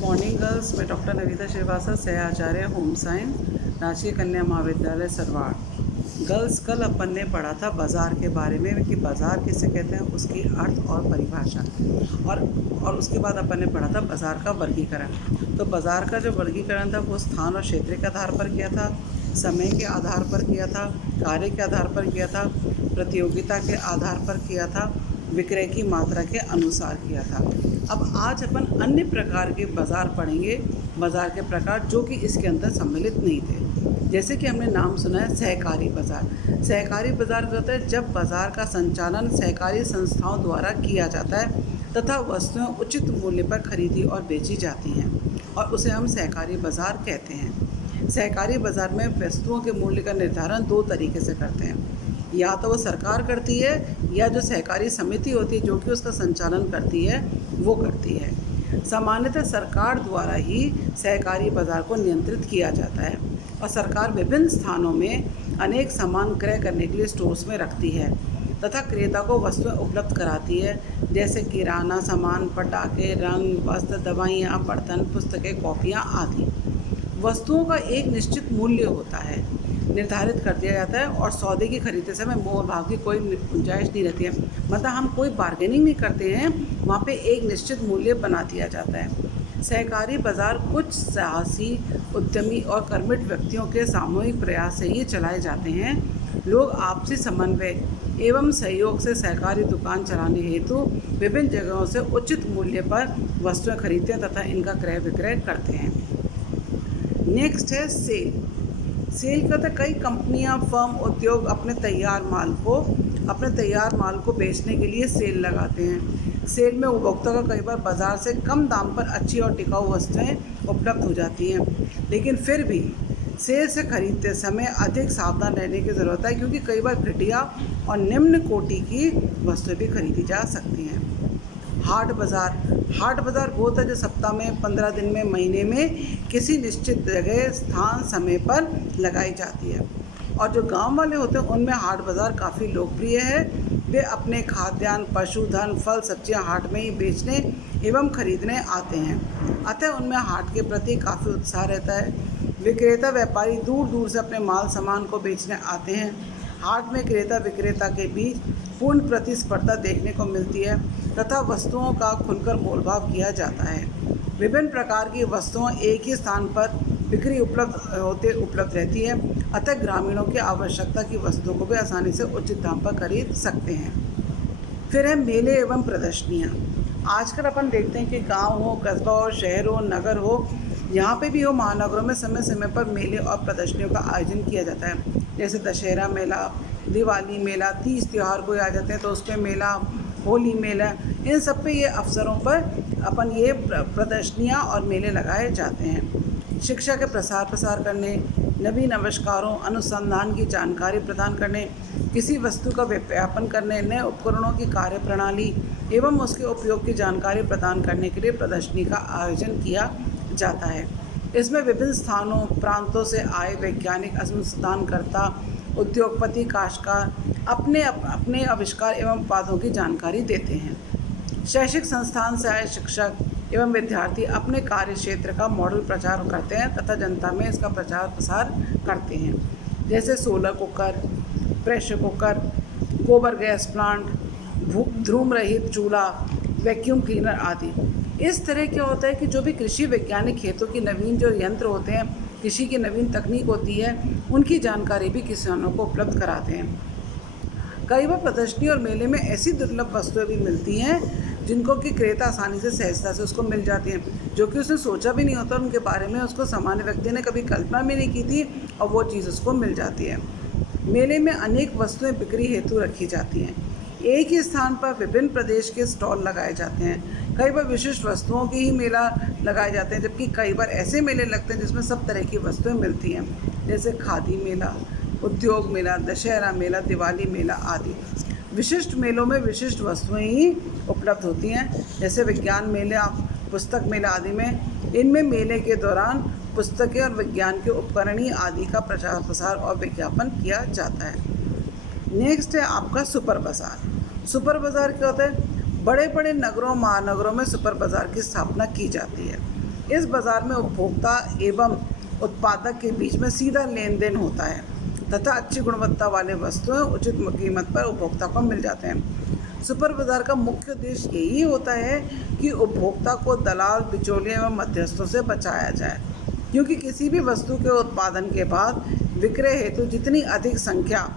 Morning girls. मैं doctor Navita Srivastava, सह आचार्य home science, राजकीय कन्या महाविद्यालय सरवाड़। गर्ल्स, कल अपन ने पढ़ा था बाज़ार के बारे में कि बाज़ार किसे कहते हैं, उसकी अर्थ और परिभाषा। और उसके बाद अपन ने पढ़ा था बाज़ार का वर्गीकरण। तो बाज़ार का जो वर्गीकरण था वो स्थान और क्षेत्र के आधार पर किया था, समय के आधार पर किया था, कार्य के आधार पर किया था, प्रतियोगिता के आधार पर किया था, विक्रय की मात्रा के अनुसार किया था। अब आज अपन अन्य प्रकार के बाज़ार पढ़ेंगे, बाज़ार के प्रकार जो कि इसके अंदर सम्मिलित नहीं थे। जैसे कि हमने नाम सुना है सहकारी बाज़ार। सहकारी बाज़ार क्या होता है? जब बाज़ार का संचालन सहकारी संस्थाओं द्वारा किया जाता है तथा वस्तुएं उचित मूल्य पर खरीदी और बेची जाती हैं, और उसे हम सहकारी बाज़ार कहते हैं। सहकारी बाज़ार में वस्तुओं के मूल्य का निर्धारण दो तरीके से करते हैं, या तो वो सरकार करती है या जो सहकारी समिति होती है जो कि उसका संचालन करती है वो करती है। सामान्यतः सरकार द्वारा ही सहकारी बाज़ार को नियंत्रित किया जाता है, और सरकार विभिन्न स्थानों में अनेक सामान क्रय करने के लिए स्टोर्स में रखती है तथा क्रेता को वस्तुएं उपलब्ध कराती है, जैसे किराना सामान, पटाखे, रंग, वस्त्र, दवाइयाँ, बर्तन, पुस्तकें, कॉपियाँ आदि। वस्तुओं का एक निश्चित मूल्य होता है, निर्धारित कर दिया जाता है, और सौदे की खरीदते समय मोल भाव की कोई गुंजाइश नहीं रहती है। मतलब हम कोई बार्गेनिंग नहीं करते हैं, वहाँ पे एक निश्चित मूल्य बना दिया जाता है। सहकारी बाज़ार कुछ साहसी, उद्यमी और कर्मठ व्यक्तियों के सामूहिक प्रयास से ही चलाए जाते हैं। लोग आपसी समन्वय एवं सहयोग से सहकारी दुकान चलाने हेतु विभिन्न जगहों से उचित मूल्य पर वस्तुएं खरीदते हैं तथा इनका क्रय विक्रय करते हैं। नेक्स्ट है सेल। सेल करते कई कंपनियां, फर्म, उद्योग अपने तैयार माल को बेचने के लिए सेल लगाते हैं। सेल में उपभोक्ता को कई बार बाज़ार से कम दाम पर अच्छी और टिकाऊ वस्तुएं उपलब्ध हो जाती हैं, लेकिन फिर भी सेल से खरीदते समय अधिक सावधान रहने की ज़रूरत है, क्योंकि कई बार घटिया और निम्न कोटि की वस्तुएं भी खरीदी जा सकती हैं। हाट बाज़ार वो होता है जो सप्ताह में, 15 दिन में, महीने में किसी निश्चित जगह, स्थान, समय पर लगाई जाती है। और जो गांव वाले होते हैं उनमें हाट बाज़ार काफ़ी लोकप्रिय है। वे अपने खाद्यान्न, पशुधन, फल, सब्जियां हाट में ही बेचने एवं खरीदने आते हैं, अतः उनमें हाट के प्रति काफ़ी उत्साह रहता है। विक्रेता व्यापारी दूर दूर से अपने माल सामान को बेचने आते हैं। हाट में क्रेता विक्रेता के बीच पूर्ण प्रतिस्पर्धा देखने को मिलती है तथा वस्तुओं का खुलकर मोलभाव किया जाता है। विभिन्न प्रकार की वस्तुएं एक ही स्थान पर बिक्री उपलब्ध रहती है, अतः ग्रामीणों की आवश्यकता की वस्तुओं को भी आसानी से उचित दाम पर खरीद सकते हैं। फिर है मेले एवं प्रदर्शनियाँ। आजकल अपन देखते हैं कि गांव हो, कस्बा हो, शहर हो, नगर हो, यहाँ पे भी हो, महानगरों में समय समय पर मेले और प्रदर्शनियों का आयोजन किया जाता है। जैसे दशहरा मेला, दिवाली मेला, तीज त्यौहार को आ जाते हैं तो उस पर मेला, होली मेला, इन सब पे ये अवसरों पर अपन ये प्रदर्शनियाँ और मेले लगाए जाते हैं। शिक्षा के प्रसार करने, नवीन आविष्कारों, अनुसंधान की जानकारी प्रदान करने, किसी वस्तु का विज्ञापन करने, नए उपकरणों की कार्यप्रणाली एवं उसके उपयोग की जानकारी प्रदान करने के लिए प्रदर्शनी का आयोजन किया जाता है। इसमें विभिन्न स्थानों, प्रांतों से आए वैज्ञानिक, अनुसंधानकर्ता, उद्योगपति, काश्तकार अपने आविष्कार एवं उत्पादों की जानकारी देते हैं। शैक्षिक संस्थान से आए शिक्षक एवं विद्यार्थी अपने कार्य क्षेत्र का मॉडल प्रचार करते हैं तथा जनता में इसका प्रचार प्रसार करते हैं, जैसे सोलर कुकर, प्रेशर कुकर, गोबर गैस प्लांट, धूम रहित चूल्हा, वैक्यूम क्लीनर आदि। इस तरह क्या होता है कि जो भी कृषि वैज्ञानिक खेतों की नवीन जो यंत्र होते हैं, कृषि की नवीन तकनीक होती है, उनकी जानकारी भी किसानों को उपलब्ध कराते हैं। कई बार प्रदर्शनी और मेले में ऐसी दुर्लभ वस्तुएं भी मिलती हैं जिनको कि क्रेता आसानी से, सहजता से उसको मिल जाती हैं, जो कि उसने सोचा भी नहीं होता, उनके बारे में उसको सामान्य व्यक्ति ने कभी कल्पना भी नहीं की थी, और वो चीज़ उसको मिल जाती है। मेले में अनेक वस्तुएं बिक्री हेतु रखी जाती हैं। एक ही स्थान पर विभिन्न प्रदेश के स्टॉल लगाए जाते हैं। कई बार विशिष्ट वस्तुओं के ही मेला लगाए जाते हैं, जबकि कई बार ऐसे मेले लगते हैं जिसमें सब तरह की वस्तुएं मिलती हैं, जैसे खादी मेला, उद्योग मेला, दशहरा मेला, दिवाली मेला आदि। विशिष्ट मेलों में विशिष्ट वस्तुएं ही उपलब्ध होती हैं, जैसे विज्ञान मेला, पुस्तक मेला आदि में। इनमें मेले के दौरान पुस्तकें और विज्ञान के उपकरण आदि का प्रचार प्रसार और विज्ञापन किया जाता है। नेक्स्ट है आपका सुपर बाज़ार। सुपर बाज़ार क्या होता है? बड़े बड़े नगरों, महानगरों में सुपर बाज़ार की स्थापना की जाती है। इस बाज़ार में उपभोक्ता एवं उत्पादक के बीच में सीधा लेन देन होता है तथा अच्छी गुणवत्ता वाले वस्तुएं उचित कीमत पर उपभोक्ता को मिल जाते हैं। सुपर बाज़ार का मुख्य उद्देश्य यही होता है कि उपभोक्ता को दलाल, बिचौलियों एवं मध्यस्थों से बचाया जाए, क्योंकि किसी भी वस्तु के उत्पादन के बाद विक्रय हेतु जितनी अधिक संख्या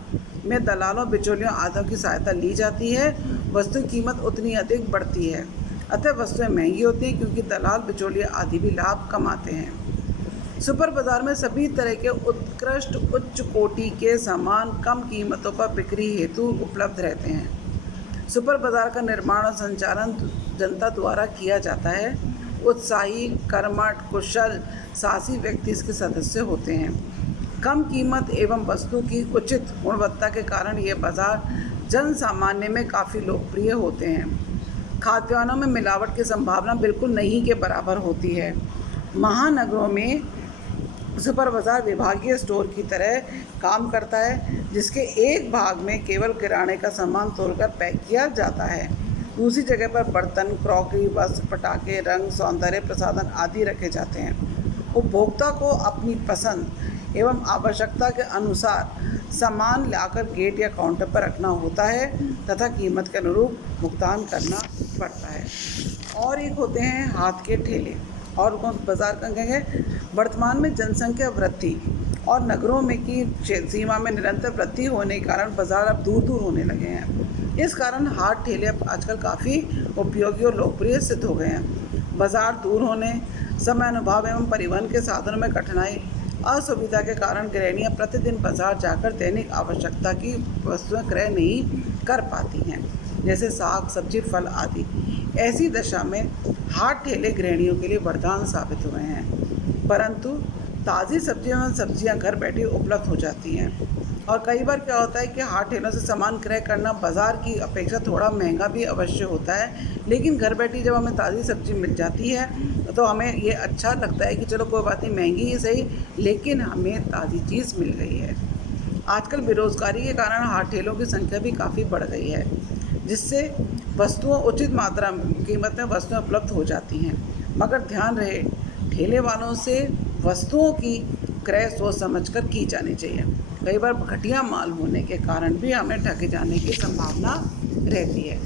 में दलालों, बिचौलियों आदि की सहायता ली जाती है, वस्तु की कीमत उतनी अधिक बढ़ती है। अतः वस्तुएं महंगी होती हैं क्योंकि दलाल, बिचौलिए आदि भी लाभ कमाते हैं। सुपर बाज़ार में सभी तरह के उत्कृष्ट उच्च कोटि के सामान कम कीमतों पर बिक्री हेतु उपलब्ध रहते हैं। सुपर बाज़ार का निर्माण और संचालन जनता द्वारा किया जाता है। उत्साही, कर्मठ, कुशल, साहसी व्यक्ति इसके सदस्य होते हैं। कम कीमत एवं वस्तु की उचित गुणवत्ता के कारण ये बाज़ार जन सामान्य में काफ़ी लोकप्रिय होते हैं। खाद्यान्नों में मिलावट की संभावना बिल्कुल नहीं के बराबर होती है। महानगरों में सुपर बाज़ार विभागीय स्टोर की तरह काम करता है, जिसके एक भाग में केवल किराने का सामान तोड़कर पैक किया जाता है। दूसरी जगह पर बर्तन, क्रॉकरी, वस्त्र, पटाखे, रंग, सौंदर्य प्रसाधन आदि रखे जाते हैं। उपभोक्ता को अपनी पसंद एवं आवश्यकता के अनुसार सामान लाकर गेट या काउंटर पर रखना होता है तथा कीमत के अनुरूप भुगतान करना पड़ता है। और एक होते हैं हाथ के ठेले। और कौन बाज़ार का कहेंगे, वर्तमान में जनसंख्या वृद्धि और नगरों में की सीमा में निरंतर वृद्धि होने के कारण बाज़ार अब दूर दूर होने लगे हैं। इस कारण हाथ ठेले अब आजकल काफ़ी उपयोगी और लोकप्रिय सिद्ध हो गए हैं। बाज़ार दूर होने, समय अभाव एवं परिवहन के साधनों में कठिनाई, असुविधा के कारण गृहिणियाँ प्रतिदिन बाज़ार जाकर दैनिक आवश्यकता की वस्तुएं क्रय नहीं कर पाती हैं, जैसे साग, सब्जी, फल आदि। ऐसी दशा में हाट ठेले गृहिणियों के लिए वरदान साबित हुए हैं, परंतु ताज़ी सब्जियां घर बैठे उपलब्ध हो जाती हैं। और कई बार क्या होता है कि हाट ठेलों से सामान क्रय करना बाज़ार की अपेक्षा थोड़ा महंगा भी अवश्य होता है, लेकिन घर बैठी जब हमें ताज़ी सब्जी मिल जाती है तो हमें ये अच्छा लगता है कि चलो कोई बात नहीं, महंगी ही सही, लेकिन हमें ताज़ी चीज़ मिल गई है। आजकल बेरोज़गारी के कारण हाट ठेलों की संख्या भी काफ़ी बढ़ गई है, जिससे वस्तुओं उचित मात्रा कीमत में वस्तुएं उपलब्ध हो जाती हैं। मगर ध्यान रहे, ठेले वालों से वस्तुओं की क्रय सोच समझकर की जानी चाहिए। कई बार घटिया माल होने के कारण भी हमें ठगे जाने की संभावना रहती है।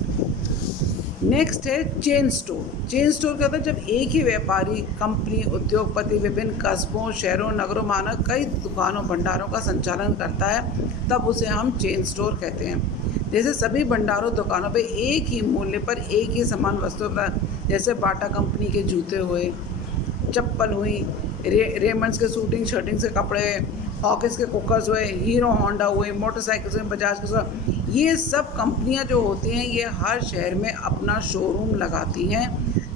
नेक्स्ट है चेन स्टोर। चेन स्टोर का मतलब जब एक ही व्यापारी, कंपनी, उद्योगपति विभिन्न कस्बों, शहरों, नगरों माना कई दुकानों, भंडारों का संचालन करता है, तब उसे हम चेन स्टोर कहते हैं। जैसे सभी भंडारों, दुकानों पे एक ही मूल्य पर एक ही समान वस्तु पर, जैसे बाटा कंपनी के जूते हुए, चप्पल हुई, रेमंड्स के शूटिंग शर्टिंग से कपड़े, हॉकिस के कुकर्स हुए, हीरो होंडा हुए, मोटरसाइकिल से, बजाज के, ये सब कंपनियां जो होती हैं ये हर शहर में अपना शोरूम लगाती हैं,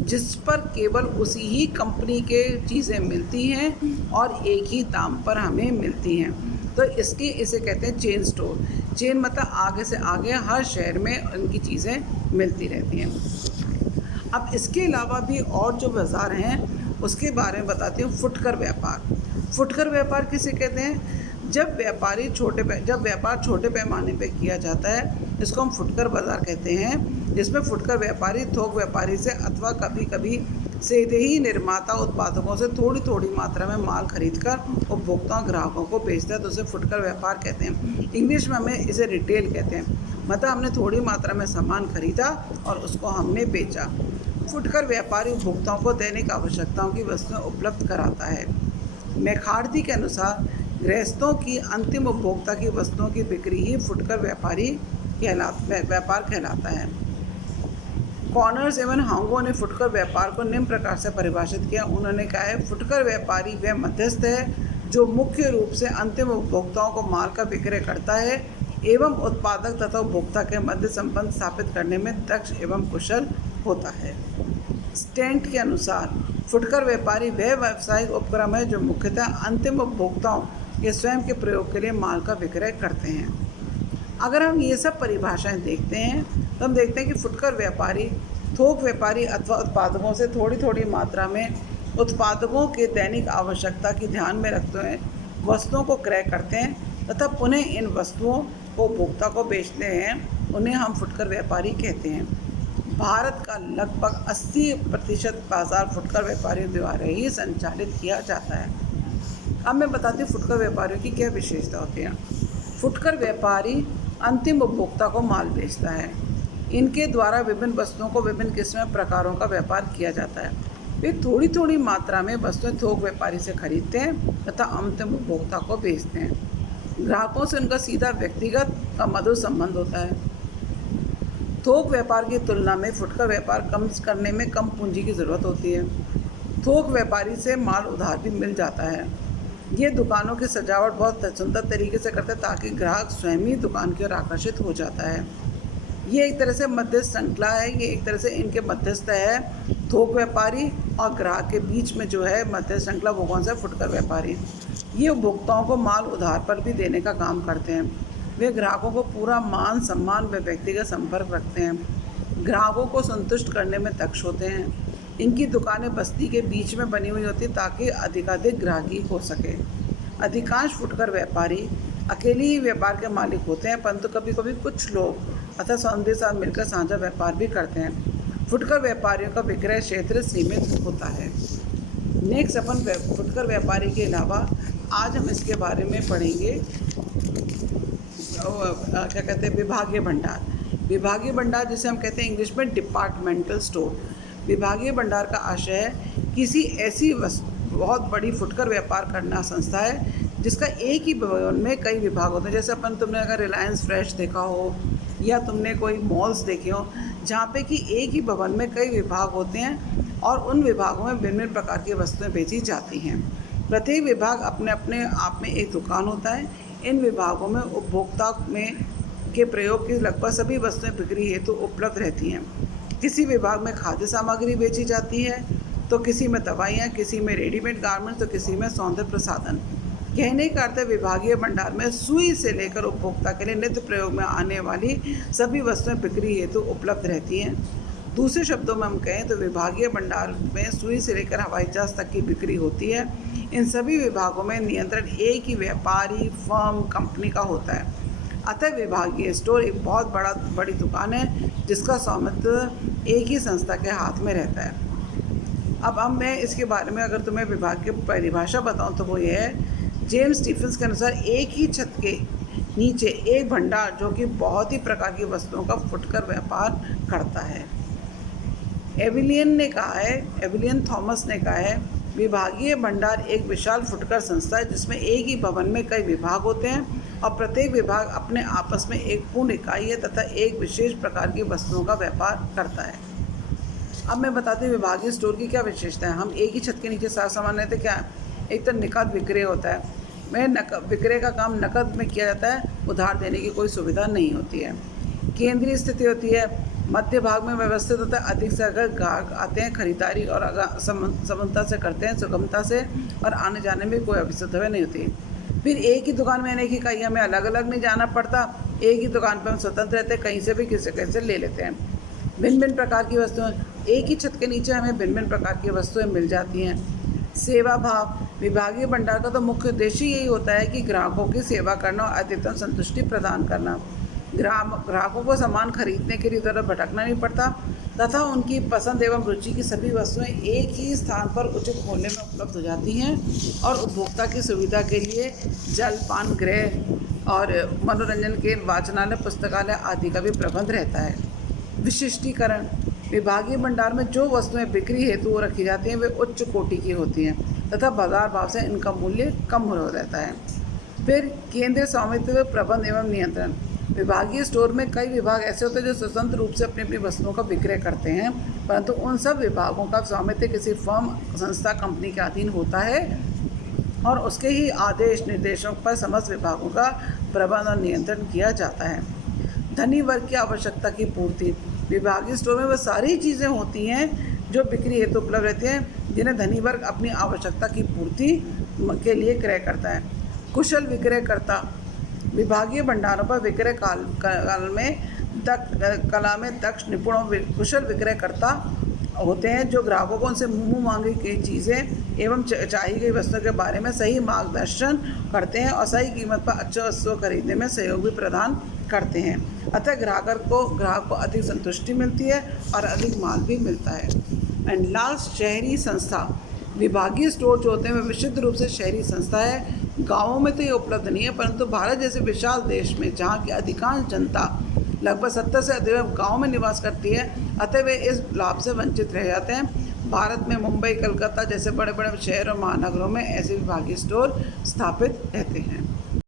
जिस पर केवल उसी ही कंपनी के चीज़ें मिलती हैं और एक ही दाम पर हमें मिलती हैं। तो इसे कहते हैं चेन स्टोर। चेन मतलब आगे से आगे हर शहर में उनकी चीज़ें मिलती रहती हैं। अब इसके अलावा भी और जो बाज़ार हैं उसके बारे में बताती हूँ। फुटकर व्यापार। फुटकर व्यापार किसे कहते हैं? जब व्यापार छोटे पैमाने पे किया जाता है, इसको हम फुटकर बाज़ार कहते हैं, जिसमें फुटकर व्यापारी थोक व्यापारी से अथवा कभी कभी सीधे ही निर्माता उत्पादकों से थोड़ी थोड़ी मात्रा में माल खरीदकर उपभोक्ताओं, ग्राहकों को बेचता है, तो उसे फुटकर व्यापार कहते हैं। इंग्लिश में हमें इसे रिटेल कहते हैं, मतलब हमने थोड़ी मात्रा में सामान खरीदा और उसको हमने बेचा। फुटकर व्यापारी उपभोक्ताओं को दैनिक आवश्यकताओं की वस्तुएं उपलब्ध कराता है। मैकार्थी के अनुसार गृहस्थों की अंतिम उपभोक्ता की वस्तुओं की बिक्री ही फुटकर व्यापार कहलाता है। कॉर्नर्स एवं हांगो ने फुटकर व्यापार को निम्न प्रकार से परिभाषित किया। उन्होंने कहा है, फुटकर व्यापारी वह मध्यस्थ है जो मुख्य रूप से अंतिम उपभोक्ताओं को माल का विक्रय करता है एवं उत्पादक तथा उपभोक्ता के मध्य संबंध स्थापित करने में दक्ष एवं कुशल होता है। स्टेंट के अनुसार फुटकर व्यापारी वह व्यावसायिक उपक्रम है जो मुख्यतः अंतिम उपभोक्ताओं के स्वयं के प्रयोग के लिए माल का विक्रय करते हैं। अगर हम ये सब परिभाषाएं देखते हैं तो हम देखते हैं कि फुटकर व्यापारी थोक व्यापारी अथवा उत्पादकों से थोड़ी थोड़ी मात्रा में उत्पादकों के दैनिक आवश्यकता की ध्यान में रखते हुए वस्तुओं को क्रय करते हैं तथा पुनः इन वस्तुओं को उपभोक्ता को बेचते हैं। उन्हें हम फुटकर व्यापारी कहते हैं। भारत का लगभग 80% बाजार फुटकर व्यापारियों द्वारा ही संचालित किया जाता है। अब मैं बताती हूँ फुटकर व्यापारियों की क्या विशेषता होती है। फुटकर व्यापारी अंतिम उपभोक्ता को माल बेचता है। इनके द्वारा विभिन्न वस्तुओं को विभिन्न किस्म प्रकारों का व्यापार किया जाता है। वे थोड़ी थोड़ी मात्रा में वस्तुएं थोक व्यापारी से खरीदते हैं तथा अंतिम उपभोक्ता को बेचते हैं। ग्राहकों से उनका सीधा व्यक्तिगत का मधुर संबंध होता है। थोक व्यापार की तुलना में फुटकर व्यापार कम करने में कम पूंजी की ज़रूरत होती है। थोक व्यापारी से माल उधार भी मिल जाता है। ये दुकानों की सजावट बहुत सुंदर तरीके से करते हैं ताकि ग्राहक स्वयं ही दुकान की ओर आकर्षित हो जाता है। ये एक तरह से मध्यस्थ श्रृंखला है। ये एक तरह से इनके मध्यस्थ है थोक व्यापारी और ग्राहक के बीच में जो है मध्यस्थ श्रृंखला, वो कौन सा, फुटकर व्यापारी। ये उपभोक्ताओं को माल उधार पर भी देने का काम करते हैं। वे ग्राहकों को पूरा मान सम्मान व व्यक्तिगत संपर्क रखते हैं। ग्राहकों को संतुष्ट करने में दक्ष होते हैं। इनकी दुकानें बस्ती के बीच में बनी हुई होती ताकि अधिकाधिक ग्राहकी हो सके। अधिकांश फुटकर व्यापारी अकेले ही व्यापार के मालिक होते हैं, परंतु कभी कभी कुछ लोग अथवा सौंदर्य साथ मिलकर साझा व्यापार भी करते हैं। फुटकर व्यापारियों का विक्रय क्षेत्र सीमित होता है। नेक्स्ट अपन फुटकर व्यापारी के अलावा आज हम इसके बारे में पढ़ेंगे क्या कहते हैं, विभागीय भंडार। विभागीय भंडार जिसे हम कहते हैं इंग्लिश में डिपार्टमेंटल स्टोर। विभागीय भंडार का आशय है किसी ऐसी बहुत बड़ी फुटकर व्यापार करना संस्था है जिसका एक ही भवन में कई विभाग होते हैं। जैसे तुमने अगर रिलायंस फ्रेश देखा हो या तुमने कोई मॉल्स देखे हो जहाँ पे कि एक ही भवन में कई विभाग होते हैं और उन विभागों में भिन्न प्रकार की वस्तुएं बेची जाती हैं। प्रत्येक विभाग अपने अपने आप में एक दुकान होता है। इन विभागों में उपभोक्ता के प्रयोग की लगभग सभी वस्तुएं बिक्री हेतु उपलब्ध रहती हैं। किसी विभाग में खाद्य सामग्री बेची जाती है तो किसी में दवाइयाँ, किसी में रेडीमेड गारमेंट्स, तो किसी में सौंदर्य प्रसाधन। कहने का अर्थ है विभागीय भंडार में सुई से लेकर उपभोक्ता के लिए नित्य प्रयोग में आने वाली सभी वस्तुएं बिक्री हेतु उपलब्ध रहती हैं। दूसरे शब्दों में हम कहें तो विभागीय भंडार में सुई से लेकर हवाई जहाज तक की बिक्री होती है। इन सभी विभागों में नियंत्रण एक ही व्यापारी फर्म कंपनी का होता है। अतः विभागीय स्टोर एक बहुत बड़ी दुकान है जिसका स्वामित्व एक ही संस्था के हाथ में रहता है। अब मैं इसके बारे में अगर तुम्हें विभाग की परिभाषा बताऊं तो वो ये है, जेम्स स्टीफेंस के अनुसार एक ही छत के नीचे एक भंडार जो कि बहुत ही प्रकार की वस्तुओं का फुटकर व्यापार करता है। एविलियन थॉमस ने कहा है, विभागीय भंडार एक विशाल फुटकर संस्था है जिसमें एक ही भवन में कई विभाग होते हैं और प्रत्येक विभाग अपने आपस में एक पूर्ण इकाई है तथा एक विशेष प्रकार की वस्तुओं का व्यापार करता है। अब मैं बताती हूँ विभागीय स्टोर की क्या विशेषता है। हम एक ही छत के नीचे सारा सामान रहते क्या है, एक तो नकद विक्रय होता है। विक्रय का काम नकद में किया जाता है, उधार देने की कोई सुविधा नहीं होती है। केंद्रीय स्थिति होती है, मध्य भाग में व्यवस्थित होता है। अधिक से अधिक ग्राहक आते हैं, खरीदारी और समानता से करते हैं, सुगमता से, और आने जाने में कोई असुविधा नहीं होती। फिर एक ही दुकान में एक ही इकाई, हमें अलग अलग नहीं जाना पड़ता। एक ही दुकान पर हम स्वतंत्र रहते हैं, कहीं से भी किसी कैसे ले लेते हैं। भिन्न भिन्न प्रकार की वस्तुएं, एक ही छत के नीचे हमें भिन्न भिन्न प्रकार की वस्तुएं मिल जाती हैं। सेवा भाव, विभागीय भंडार का तो मुख्य उद्देश्य यही होता है कि ग्राहकों की सेवा करना और अधिकतम संतुष्टि प्रदान करना। ग्राहकों को सामान खरीदने के लिए इधर भटकना नहीं पड़ता तथा उनकी पसंद एवं रुचि की सभी वस्तुएं एक ही स्थान पर उचित मूल्य में उपलब्ध हो जाती हैं और उपभोक्ता की सुविधा के लिए जलपान गृह और मनोरंजन केंद्र, वाचनालय, पुस्तकालय आदि का भी प्रबंध रहता है। विशिष्टीकरण, विभागीय भंडार में जो वस्तुएं बिक्री हेतु रखी जाती हैं वे उच्च कोटि की होती हैं तथा बाजार भाव से इनका मूल्य कम हो रहता है। फिर केंद्रीय स्वामित्व, प्रबंध एवं नियंत्रण, विभागीय स्टोर में कई विभाग ऐसे होते हैं जो स्वतंत्र रूप से अपनी अपनी वस्तुओं का विक्रय करते हैं, परंतु उन सब विभागों का स्वामित्व किसी फर्म, संस्था, कंपनी के अधीन होता है और उसके ही आदेश निर्देशों पर समस्त विभागों का प्रबंध और नियंत्रण किया जाता है। धनी वर्ग की आवश्यकता की पूर्ति, विभागीय स्टोर में वह सारी चीज़ें होती हैं जो बिक्री हेतु उपलब्ध रहती हैं जिन्हें धनी वर्ग अपनी आवश्यकता की पूर्ति के लिए क्रय करता है। कुशल विक्रयकर्ता, विभागीय भंडारों पर विक्रय कला में दक्ष, निपुण और कुशल विक्रयकर्ता होते हैं जो ग्राहकों को उनसे मुँह मांगी गई चीज़ें एवं चाहिए गई वस्तुओं के बारे में सही मार्गदर्शन करते हैं और सही कीमत पर अच्छे वस्तुओं खरीदने में सहयोग भी प्रदान करते हैं। अतः ग्राहक को अधिक संतुष्टि मिलती है और अधिक माल भी मिलता है। एंड लास्ट, शहरी संस्था। विभागीय स्टोर जो होते हैं वे विशुद्ध रूप से शहरी संस्था है। गाँवों में तो ये उपलब्ध नहीं है, परंतु भारत जैसे विशाल देश में जहाँ की अधिकांश जनता लगभग 70 से अधिक गाँव में निवास करती है, अतः वे इस लाभ से वंचित रह जाते हैं। भारत में मुंबई, कलकत्ता जैसे बड़े बड़े शहर और महानगरों में ऐसे विभागीय स्टोर स्थापित रहते हैं।